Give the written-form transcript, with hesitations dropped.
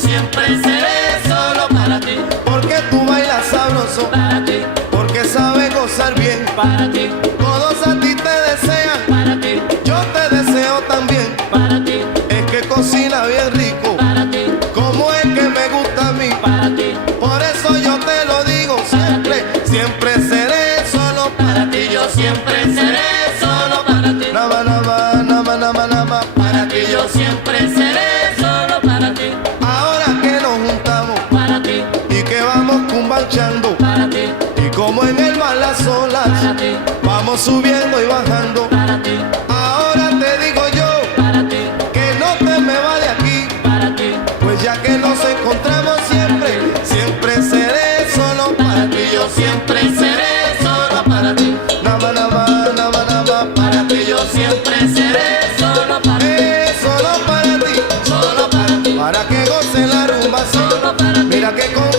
siempre seré solo para ti. Porque tú bailas sabroso, Para ti, porque sabes gozar bien. para ti, Todos a ti te desean, para ti, yo te deseo también. para ti, Es que cocina bien rico, para ti, como es que me gusta a mí. para ti, Por eso yo te lo digo siempre, siempre seré solo para ti. Yo siempre seré solo para ti. Nama, nama, nama, nama, nama, Para ti yo siempre seré solo para ti. ahora que nos juntamos Para ti, y que vamos cumbanchando, para ti, y como en el mar las olas para ti, vamos subiendo y bajando. para ti, Ahora te digo yo para ti, que no te me va de aquí, para ti, pues ya que nos encontramos siempre, siempre seré solo para ti. yo siempre seré solo para ti. Nama, nama, nama, nama, Para ti yo siempre seré solo para ti. solo para ti, Solo para ti, para que goce la rumba así. solo para ti. Mira que con